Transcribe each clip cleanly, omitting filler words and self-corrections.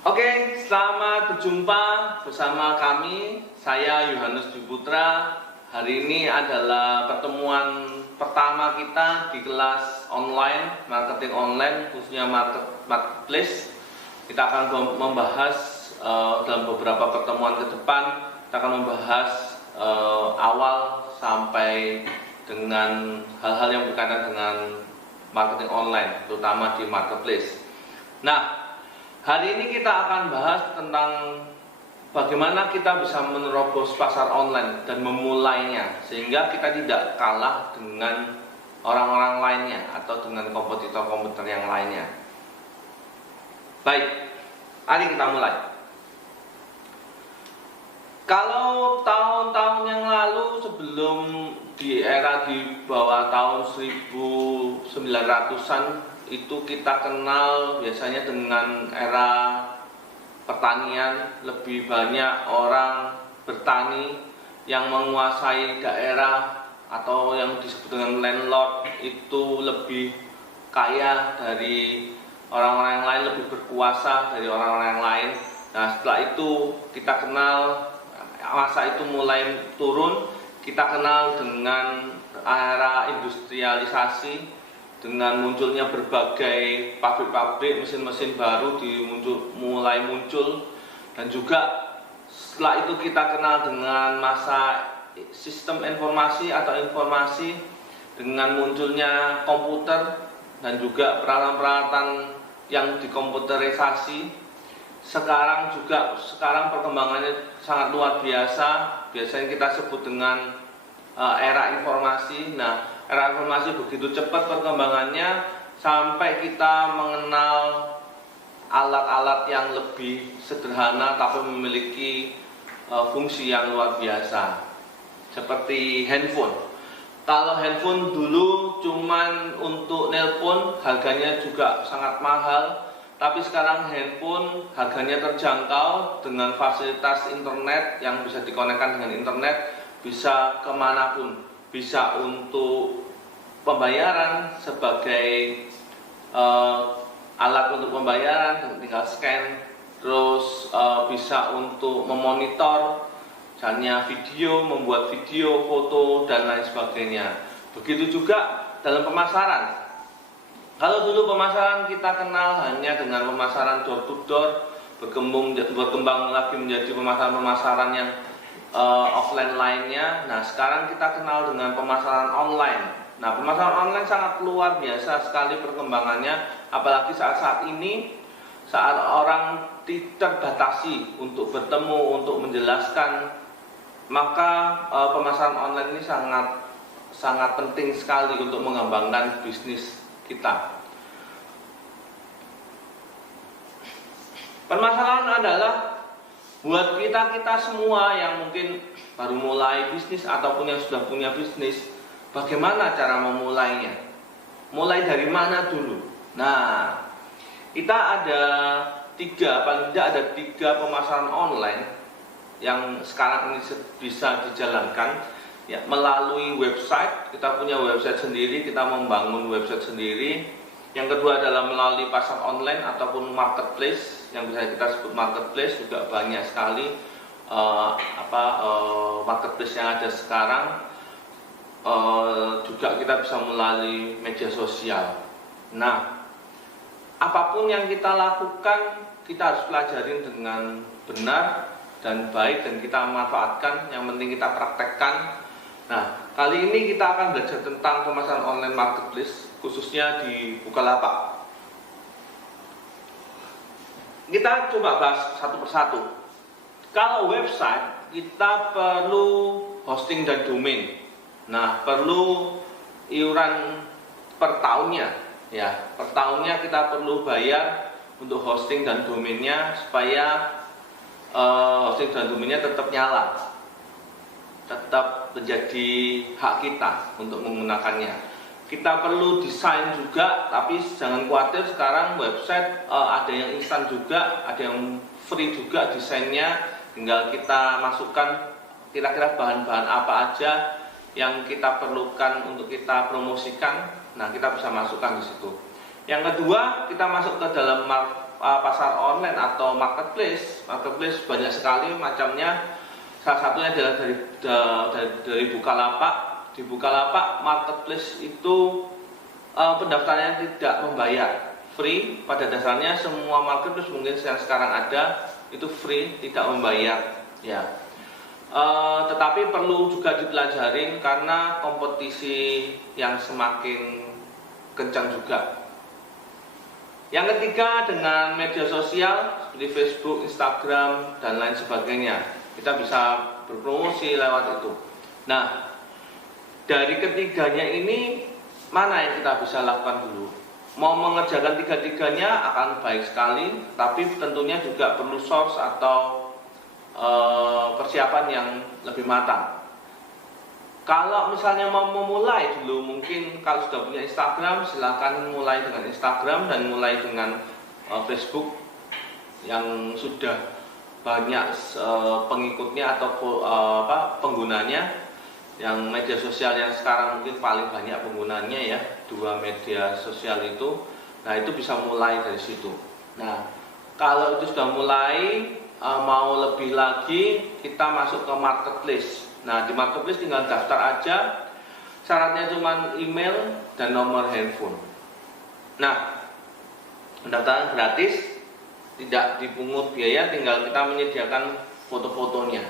Oke, selamat berjumpa bersama kami. Saya Yohanes Dwi Putra. Hari ini adalah pertemuan pertama kita di kelas online, marketing online, khususnya marketplace. Kita akan membahas dalam beberapa pertemuan ke depan. Kita akan membahas awal sampai dengan hal-hal yang berkaitan dengan marketing online, terutama di marketplace. Nah, hari ini kita akan bahas tentang bagaimana kita bisa menerobos pasar online dan memulainya sehingga kita tidak kalah dengan orang-orang lainnya atau dengan kompetitor-kompetitor yang lainnya. Baik, mari kita mulai. Kalau tahun-tahun yang lalu sebelum di era di bawah tahun 1900-an itu kita kenal biasanya dengan era pertanian, lebih banyak orang bertani yang menguasai daerah atau yang disebut dengan landlord itu lebih kaya dari orang-orang yang lain, lebih berkuasa dari orang-orang yang lain. Nah, setelah itu kita kenal masa itu mulai turun, kita kenal dengan era industrialisasi dengan munculnya berbagai pabrik-pabrik, mesin-mesin baru mulai muncul, dan juga setelah itu kita kenal dengan masa sistem informasi atau informasi dengan munculnya komputer dan juga peralatan-peralatan yang dikomputerisasi. Sekarang perkembangannya sangat luar biasa, biasanya kita sebut dengan era informasi. Nah, era informasi begitu cepat perkembangannya sampai kita mengenal alat-alat yang lebih sederhana tapi memiliki fungsi yang luar biasa, seperti handphone. Kalau handphone dulu cuman untuk nelpon, harganya juga sangat mahal, tapi sekarang handphone harganya terjangkau dengan fasilitas internet yang bisa dikonekkan dengan internet, bisa kemanapun, bisa untuk pembayaran sebagai alat untuk pembayaran, tinggal scan, terus bisa untuk memonitor, misalnya video, membuat video, foto, dan lain sebagainya. Begitu juga dalam pemasaran. Kalau dulu pemasaran kita kenal hanya dengan pemasaran door to door, berkembang lagi menjadi pemasaran-pemasaran yang offline lainnya. Nah, sekarang kita kenal dengan pemasaran online. Nah, pemasaran online sangat luar biasa sekali perkembangannya, apalagi saat ini, saat orang tidak batasi untuk bertemu, untuk menjelaskan, maka pemasaran online ini sangat penting sekali untuk mengembangkan bisnis kita. Permasalahan adalah buat kita semua yang mungkin baru mulai bisnis ataupun yang sudah punya bisnis, bagaimana cara memulainya? Mulai dari mana dulu? Nah, kita paling tidak ada tiga pemasaran online yang sekarang ini bisa dijalankan ya, melalui website. Kita punya website sendiri, kita membangun website sendiri. Yang kedua adalah melalui pasar online ataupun marketplace, yang bisa kita sebut marketplace. Juga banyak sekali marketplace yang ada sekarang. Juga kita bisa melalui media sosial. Nah, apapun yang kita lakukan, kita harus pelajarin dengan benar dan baik, dan kita manfaatkan. Yang penting kita praktekkan. Nah, kali ini kita akan belajar tentang pemasaran online marketplace, khususnya di Bukalapak. Kita coba bahas satu persatu. Kalau website, kita perlu hosting dan domain. Nah, perlu iuran per tahunnya. Ya, per tahunnya kita perlu bayar untuk hosting dan domainnya supaya hosting dan domainnya tetap nyala, tetap menjadi hak kita untuk menggunakannya. Kita perlu desain juga, tapi jangan khawatir, sekarang website ada yang instan juga, ada yang free juga desainnya. Tinggal kita masukkan kira-kira bahan-bahan apa aja yang kita perlukan untuk kita promosikan. Nah, kita bisa masukkan di situ. Yang kedua, kita masuk ke dalam pasar online atau marketplace. Marketplace banyak sekali macamnya. Salah satunya adalah dari Bukalapak. Di Bukalapak marketplace itu pendaftarannya tidak membayar, free. Pada dasarnya semua marketplace mungkin yang sekarang ada itu free, tidak membayar, ya. Tetapi perlu juga dipelajarin karena kompetisi yang semakin kencang juga. Yang ketiga, dengan media sosial seperti Facebook, Instagram, dan lain sebagainya, kita bisa berpromosi lewat itu. Nah, dari ketiganya ini mana yang kita bisa lakukan dulu? Mau mengerjakan tiga-tiganya akan baik sekali, tapi tentunya juga perlu source atau persiapan yang lebih matang. Kalau misalnya mau memulai dulu, mungkin kalau sudah punya Instagram, silakan mulai dengan Instagram dan mulai dengan Facebook yang sudah banyak pengikutnya atau penggunanya. Yang media sosial yang sekarang mungkin paling banyak penggunanya ya, 2 media sosial itu. Nah, itu bisa mulai dari situ. Nah, kalau itu sudah mulai, mau lebih lagi, kita masuk ke marketplace. Nah, di marketplace tinggal daftar aja. Syaratnya cuma email dan nomor handphone. Nah, pendaftaran gratis, tidak dipungut biaya, tinggal kita menyediakan foto-fotonya.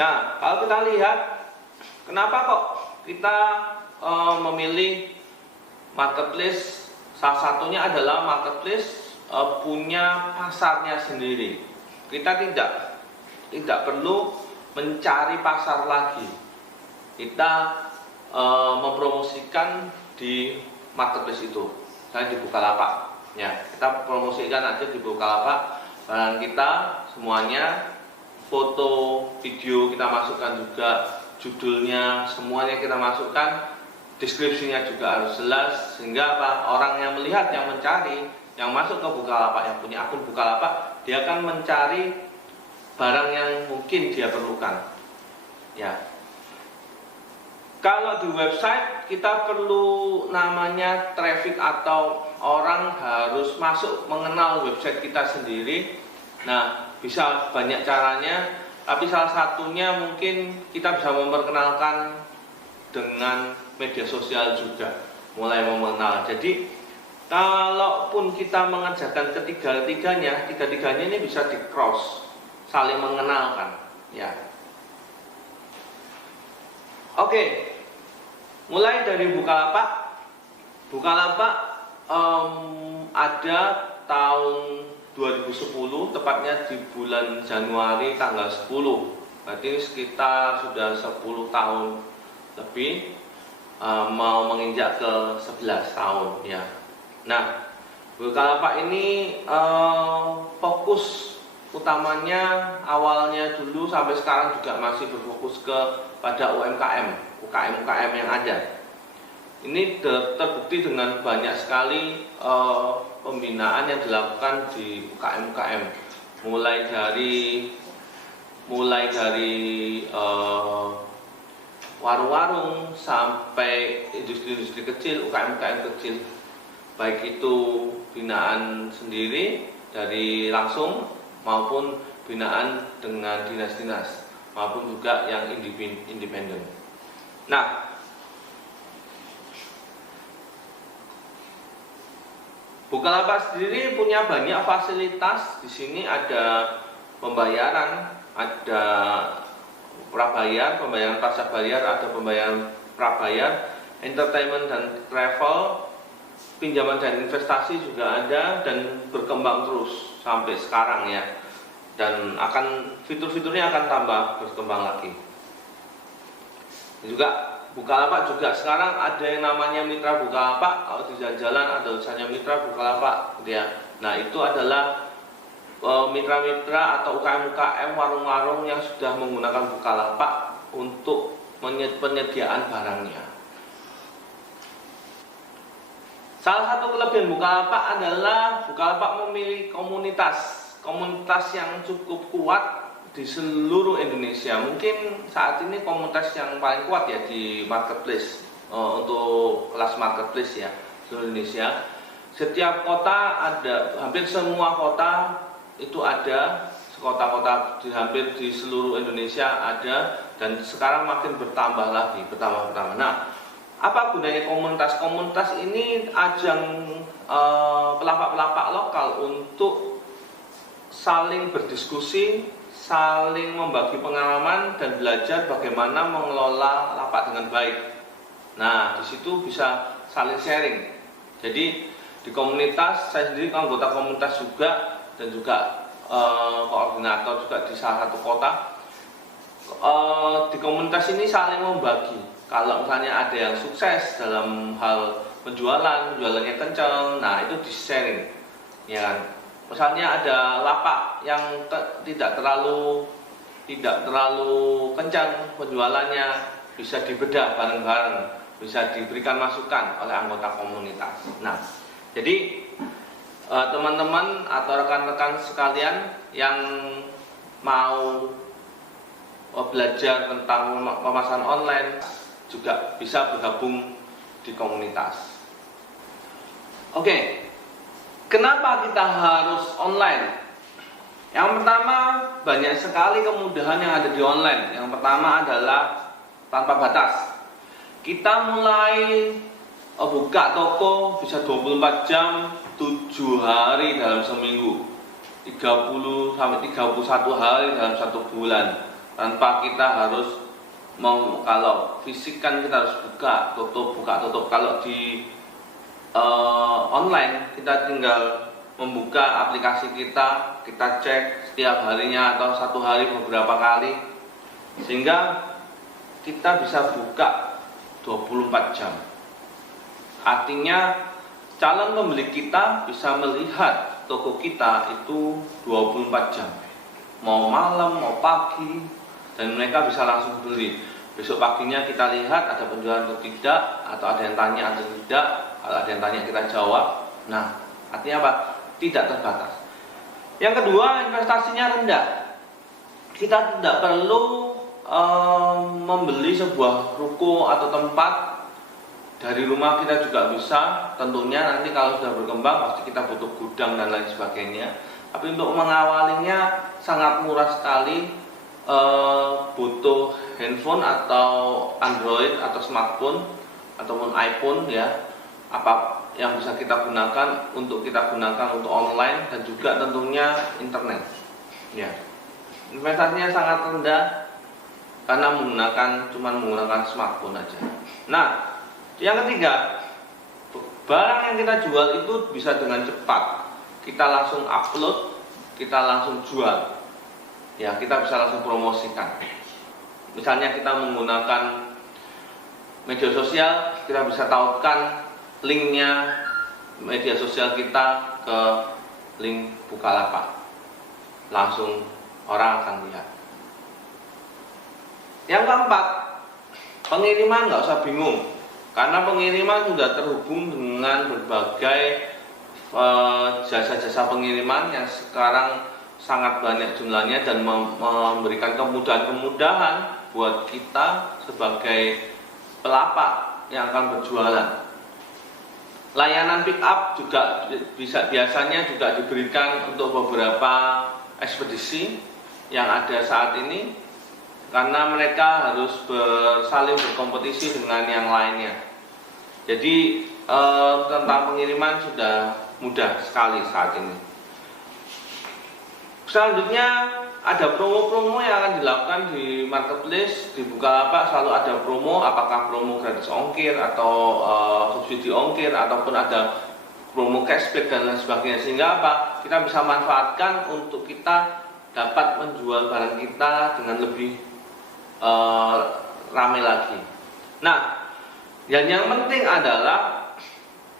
Nah, kalau kita lihat, kenapa kok kita memilih marketplace? Salah satunya adalah marketplace punya pasarnya sendiri. Kita tidak perlu mencari pasar lagi. Kita mempromosikan di marketplace itu. Saya di Bukalapak. Ya, kita promosikan aja di Bukalapak. Barang kita semuanya, foto, video kita masukkan juga, judulnya semuanya kita masukkan, deskripsinya juga harus jelas, sehingga orang yang melihat, yang mencari, yang masuk ke Bukalapak, yang punya akun Bukalapak, dia akan mencari barang yang mungkin dia perlukan. Ya. Kalau di website kita perlu namanya traffic, atau orang harus masuk mengenal website kita sendiri. Nah, bisa banyak caranya, tapi salah satunya mungkin kita bisa memperkenalkan dengan media sosial juga, mulai mengenal. Jadi kalaupun kita mengerjakan tiga-tiganya ini bisa di cross, saling mengenalkan, ya. Oke, mulai dari Bukalapak. Bukalapak ada tahun 2010, tepatnya di bulan Januari tanggal 10. Berarti sekitar sudah 10 tahun lebih, mau menginjak ke 11 tahun, ya. Nah, Bukalapak ini fokus utamanya awalnya dulu sampai sekarang juga masih berfokus pada UKM yang ada. Ini terbukti dengan banyak sekali pembinaan yang dilakukan di UKM, mulai dari warung-warung sampai industri-industri kecil, UKM kecil, baik itu binaan sendiri dari langsung maupun binaan dengan dinas-dinas, maupun juga yang independen. Nah, Bukalapak sendiri punya banyak fasilitas. Di sini ada pembayaran, ada prabayar, pembayaran pasca bayar, ada pembayaran prabayar, entertainment dan travel, pinjaman dan investasi juga ada, dan berkembang terus sampai sekarang ya. Dan fitur-fiturnya akan tambah berkembang lagi. Juga Bukalapak juga sekarang ada yang namanya Mitra Bukalapak. Kalau di jalan-jalan ada tulisannya Mitra Bukalapak, ya. Nah, itu adalah mitra-mitra atau UKM warung-warung yang sudah menggunakan Bukalapak untuk penyediaan barangnya. Salah satu kelebihan Bukalapak adalah Bukalapak memiliki komunitas yang cukup kuat di seluruh Indonesia. Mungkin saat ini komunitas yang paling kuat ya di marketplace, untuk kelas marketplace ya, seluruh Indonesia. Setiap kota ada, hampir semua kota itu ada, kota-kota hampir di seluruh Indonesia ada, dan sekarang makin bertambah lagi, bertambah. Nah, apa gunanya komunitas? Komunitas ini ajang pelapak-pelapak lokal untuk saling berdiskusi, saling membagi pengalaman dan belajar bagaimana mengelola lapak dengan baik. Nah, di situ bisa saling sharing. Jadi di komunitas, saya sendiri anggota komunitas juga dan juga koordinator juga di salah satu kota. Di komunitas ini saling membagi. Kalau misalnya ada yang sukses dalam hal jualannya kencang, nah itu di sharing, ya kan? Misalnya ada lapak yang tidak terlalu kencang penjualannya, bisa dibedah bareng-bareng, bisa diberikan masukan oleh anggota komunitas. Nah, jadi teman-teman atau rekan-rekan sekalian yang mau belajar tentang pemasaran online juga bisa bergabung di komunitas. Oke, kenapa kita harus online? Yang pertama, banyak sekali kemudahan yang ada di online. Yang pertama adalah tanpa batas. Kita mulai buka toko bisa 24 jam, 7 hari dalam seminggu, 30 sampai 31 hari dalam 1 bulan, tanpa kita harus kalau fisik kan kita harus buka tutup. Kalau di online kita tinggal membuka aplikasi kita cek setiap harinya atau 1 hari beberapa kali, sehingga kita bisa buka 24 jam. Artinya calon pembeli kita bisa melihat toko kita itu 24 jam, mau malam mau pagi, dan mereka bisa langsung beli. Besok paginya kita lihat ada penjualan atau tidak, atau ada yang tanya atau tidak. Kalau ada yang tanya kita jawab. Nah, artinya apa? Tidak terbatas. Yang kedua, investasinya rendah. Kita tidak perlu membeli sebuah ruko atau tempat. Dari rumah kita juga bisa. Tentunya nanti kalau sudah berkembang pasti kita butuh gudang dan lain sebagainya. Tapi untuk mengawalinya sangat murah sekali. Butuh handphone atau Android atau smartphone ataupun iPhone, ya, apa yang bisa kita gunakan untuk online dan juga tentunya internet, ya. Investasinya sangat rendah karena menggunakan smartphone aja. Nah, yang ketiga, barang yang kita jual itu bisa dengan cepat. Kita langsung upload, kita langsung jual. Ya, kita bisa langsung promosikan. Misalnya kita menggunakan media sosial, kita bisa tautkan linknya media sosial kita ke link Bukalapak. Langsung orang akan lihat. Yang keempat, pengiriman nggak usah bingung, karena pengiriman sudah terhubung dengan berbagai jasa-jasa pengiriman yang sekarang sangat banyak jumlahnya dan memberikan kemudahan-kemudahan buat kita sebagai pelapak yang akan berjualan. Layanan pick up juga biasanya juga diberikan untuk beberapa ekspedisi yang ada saat ini, karena mereka harus saling berkompetisi dengan yang lainnya. Jadi tentang pengiriman sudah mudah sekali saat ini. Selanjutnya ada promo-promo yang akan dilakukan di marketplace, di Bukalapak selalu ada promo, apakah promo gratis ongkir atau subsidi ongkir, ataupun ada promo cashback dan lain sebagainya, sehingga apa? Kita bisa manfaatkan untuk kita dapat menjual barang kita dengan lebih ramai lagi. Nah, yang penting adalah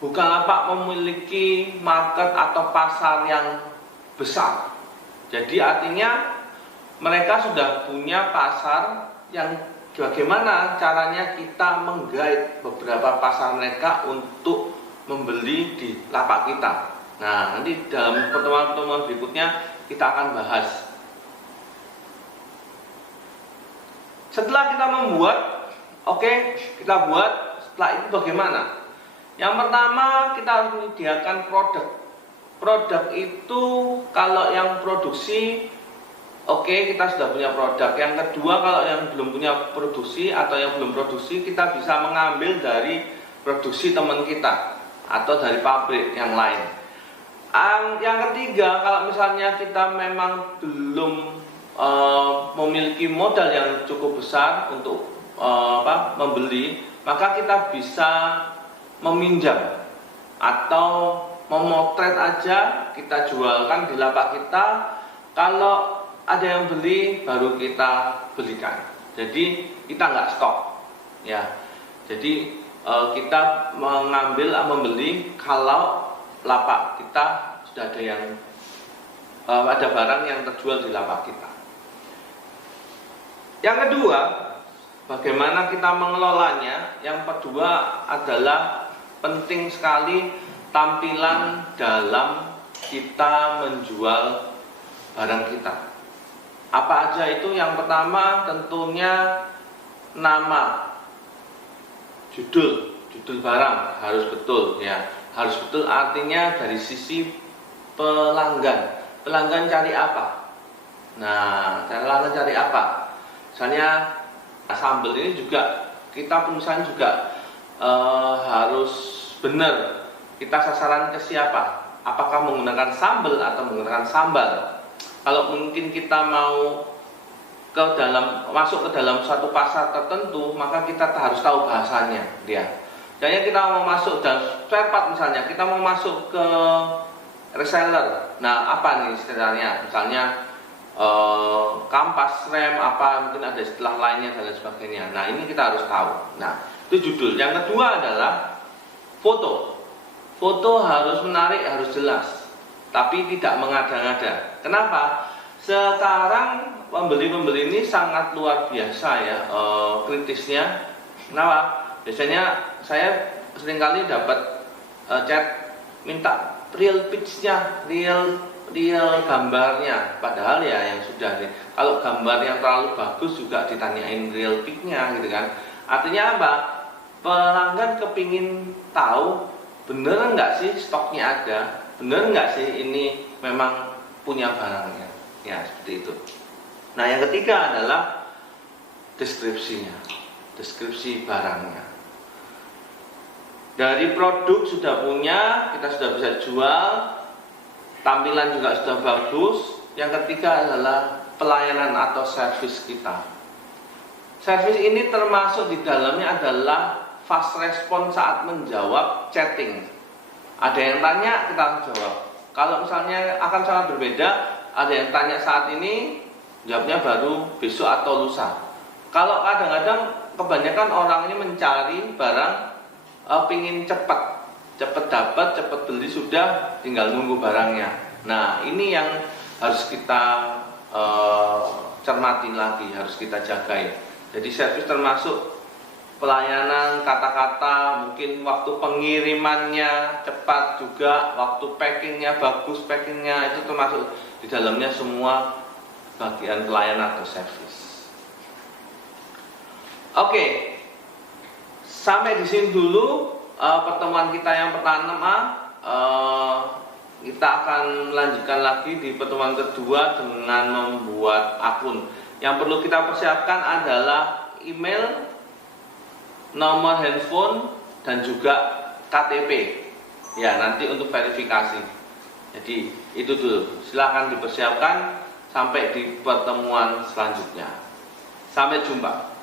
Bukalapak memiliki market atau pasar yang besar. Jadi artinya mereka sudah punya pasar yang bagaimana caranya kita menggait beberapa pasar mereka untuk membeli di lapak kita. Nah, nanti dalam pertemuan-pertemuan berikutnya kita akan bahas. Setelah kita membuat, kita buat, setelah itu bagaimana? Yang pertama, kita harus menyediakan produk. Produk itu kalau yang produksi, oke, kita sudah punya produk. Yang kedua, kalau yang belum punya produksi atau yang belum produksi, kita bisa mengambil dari produksi teman kita atau dari pabrik yang lain. Yang ketiga, kalau misalnya kita memang belum memiliki modal yang cukup besar untuk membeli, maka kita bisa meminjam atau memotret aja, kita jualkan di lapak kita. Kalau ada yang beli, baru kita belikan. Jadi kita nggak stok, ya. Jadi kita membeli kalau lapak kita sudah ada yang ada barang yang terjual di lapak kita. Yang kedua, bagaimana kita mengelolanya? Yang kedua adalah penting sekali tampilan dalam kita menjual barang kita. Apa aja itu? Yang pertama tentunya nama, judul barang harus betul, ya. Harus betul artinya dari sisi pelanggan. Pelanggan cari apa? Nah, pelanggan cari apa? Misalnya sambal ini juga kita perusahaan juga harus benar, kita sasaran ke siapa, apakah menggunakan sambal atau menggunakan sambal. Kalau mungkin kita mau masuk ke dalam suatu pasar tertentu, maka kita harus tahu bahasanya dia. Misalnya kita mau masuk dalam spare part, misalnya kita mau masuk ke reseller, nah apa nih istilahnya, misalnya kampas, rem, apa, mungkin ada istilah lainnya dan lain sebagainya. Nah, ini kita harus tahu. Nah, itu judul. Yang kedua adalah foto. Foto harus menarik, harus jelas, tapi tidak mengada-ngada. Kenapa? Sekarang pembeli-pembeli ini sangat luar biasa, ya, kritisnya. Kenapa? Biasanya saya seringkali dapat chat minta real pitch-nya, real gambarnya, padahal ya yang sudah kalau gambar yang terlalu bagus juga ditanyain real pic-nya gitu kan. Artinya apa? Pelanggan kepingin tahu bener nggak sih stoknya ada, bener nggak sih ini memang punya barangnya, ya seperti itu. Nah, yang ketiga adalah deskripsinya, deskripsi barangnya. Dari produk sudah punya, kita sudah bisa jual, tampilan juga sudah bagus. Yang ketiga adalah pelayanan atau servis kita. Servis ini termasuk di dalamnya adalah fast response saat menjawab chatting. Ada yang tanya, kita jawab. Kalau misalnya akan sangat berbeda, ada yang tanya saat ini, jawabnya baru besok atau lusa. Kalau kadang-kadang kebanyakan orang ini mencari barang, pingin cepat dapat, cepat beli, sudah tinggal nunggu barangnya. Nah, ini yang harus kita cermati lagi, harus kita jagai. Jadi servis termasuk pelayanan, kata-kata, mungkin waktu pengirimannya cepat juga, waktu packingnya bagus, packingnya itu termasuk di dalamnya semua bagian pelayanan atau servis. Oke, sampai di sini dulu pertemuan kita yang pertama. Kita akan melanjutkan lagi di pertemuan kedua dengan membuat akun. Yang perlu kita persiapkan adalah email, nomor handphone, dan juga KTP. Ya, nanti untuk verifikasi. Jadi itu dulu. Silahkan dipersiapkan sampai di pertemuan selanjutnya. Sampai jumpa.